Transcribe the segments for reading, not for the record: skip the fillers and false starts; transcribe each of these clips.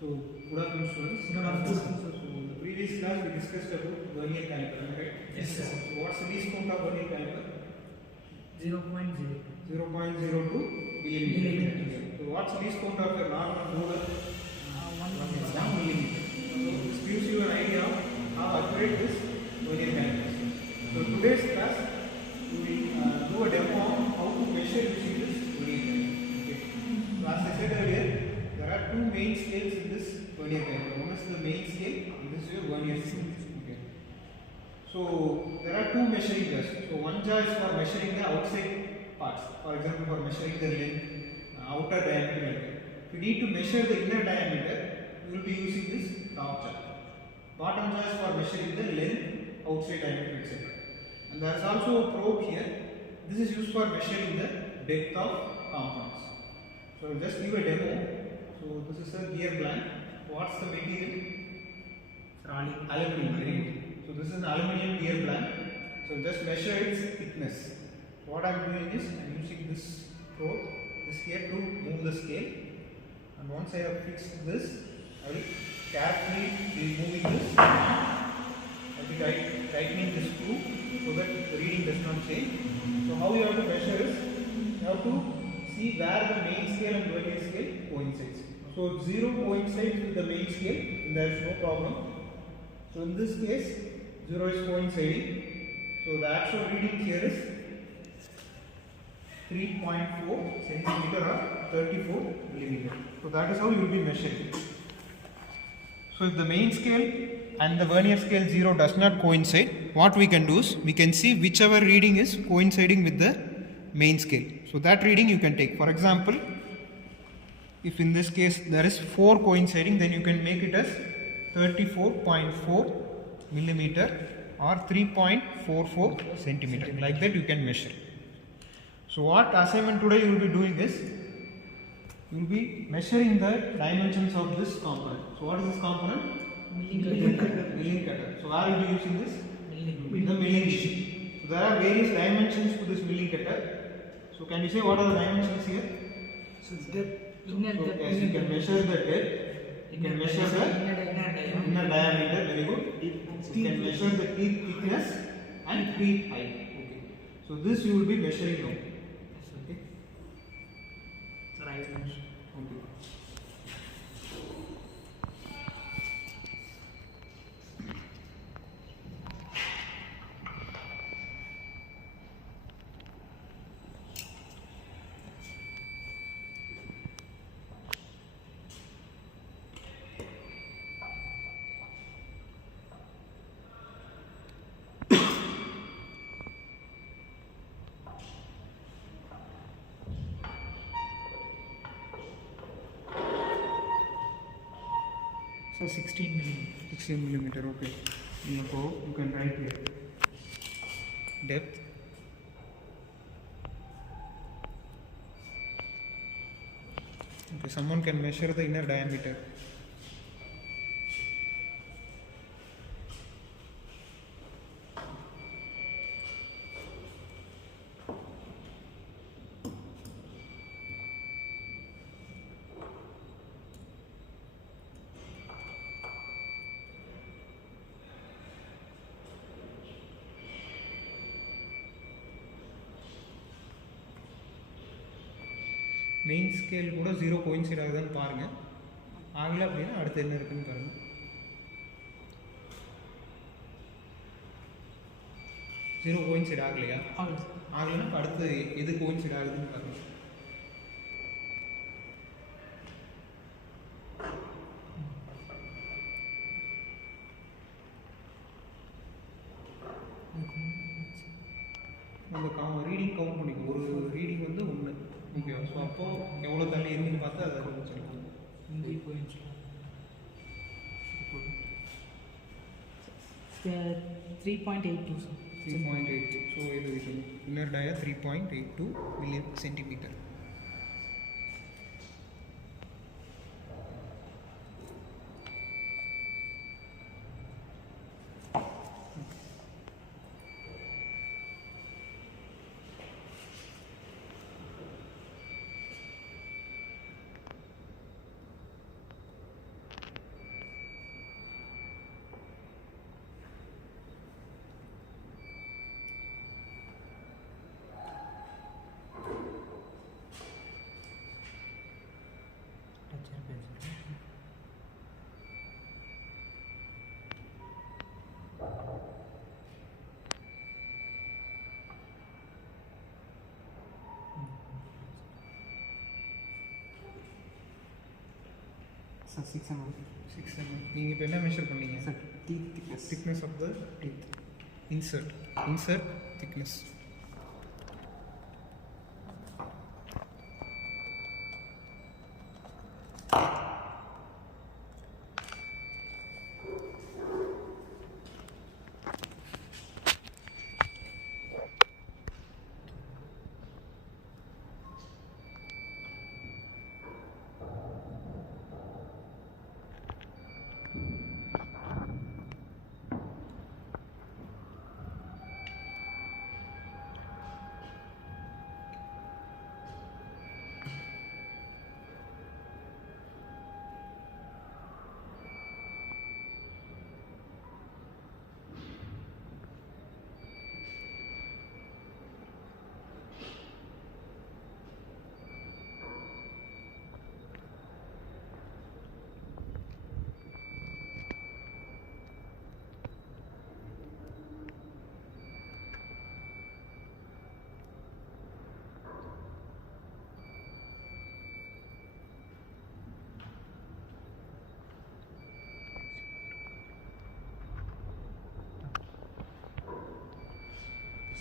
So, good afternoon students. Good afternoon. So, in the previous class we discussed about Vernier Caliper, right? Yes, sir. So, what's the least count of Vernier Caliper? 0.02 0.02 millimeter. So, what's the least count of your normal ruler? 1 millimeter. So, this gives you an idea of how accurate this Vernier Caliper is. So, today's class we will do a demo on how to measure using this Vernier Caliper. Okay. So, as I said earlier, there are two main scales in this Vernier Caliper. One is the main scale and this is your vernier scale. Okay. So there are two measuring jars. So one jar is for measuring the outside parts. For example, for measuring the length, outer diameter like that. If you need to measure the inner diameter, you will be using this top jar. Bottom jar is for measuring the length, outside diameter, etc. And there is also a probe here. This is used for measuring the depth of components. So I will just give a demo. So this is a gear blank. What's the material? Aluminium. Very good. So this is an aluminium gear blank. So just measure its thickness. What I am doing is I am using this probe, this here to move the scale. And once I have fixed this, I will carefully be moving this. I will be tightening this screw so that the reading does not change. So how you have to measure is you have to see where the main scale and vernier scale coincides. So 0 coincides with the main scale and there is no problem. So in this case 0 is coinciding. So the actual reading here is 3.4 centimeter or 34 millimeter. So that is how you will be measuring. So if the main scale and the vernier scale 0 does not coincide, what we can do is we can see whichever reading is coinciding with the main scale. So that reading you can take. For example, if in this case there is 4 coinciding, then you can make it as 34.4 millimeter or 3.44 centimeter. Like that you can measure. So what assignment today you will be doing is you will be measuring the dimensions of this component. So what is this component? Milling cutter. So where will be using this? The milling machine. So there are various dimensions to this milling cutter. So can you say what are the dimensions here? So depth. So yes, you can measure the depth, you can measure the inner diameter, very good. You can measure the teeth thickness and teeth height. Okay. So this you will be measuring now. Okay. So right measure. Okay. So 16 millimeter. 16 millimeter, okay. In the probe, you can write here depth, okay. Someone can measure the inner diameter. Main scale கூட 0 coincide ஆகுதான்னு பாருங்கள். ஆகலை அப்படின்னா அடுத்து என்ன இருக்குன்னு பாருங்கள். 0 coincide ஆகலையா? ஆகலைன்னா இப்போ அடுத்து எது கோயின்சைட் ஆகுதுன்னு பாருங்கள். நம்ம ரீடிங் கவுண்ட் பண்ணிக்கோ. ஒரு ரீடிங் வந்து 1. ஓகே. ஸோ அப்போது எவ்வளோ தள்ளி இருக்குன்னு பார்த்து அதை சொல்லலாம். 3.82. ஸோ இது inner டயா 3.82 million centimetre. Sir, 6 mm. 6 mm. நீங்கள் இப்போ என்ன மெஷர் பண்ணீங்க? Sir, teeth thickness. Thickness of the teeth. Insert thickness.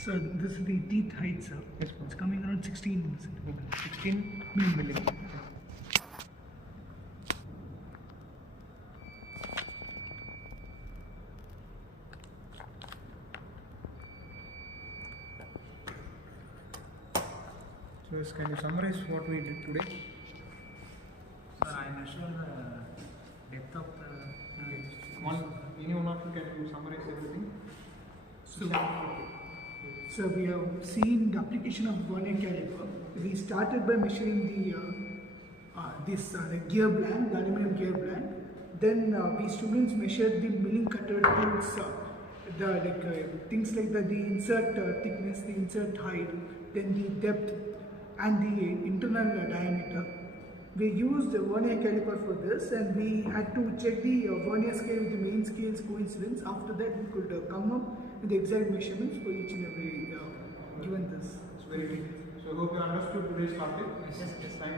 So this is the teeth height, sir. Yes, It's coming around 16 16 millimeter. So, can you summarize what we did today? Sir, I measure the depth of the. Any one of you can you summarize everything? So we have seen the application of Vernier Caliper. We started by measuring the gear blank, the aluminum gear blank. Then we students measured the milling cutter tools, things like the insert thickness, the insert height, then the depth and the internal diameter. We used the Vernier Caliper for this, and we had to check the vernier scale with the main scale's coincidence. After that, we could come up with the exact measurements for each and every given this. It's very good. So I hope you understood today's topic. Yes. Thank you.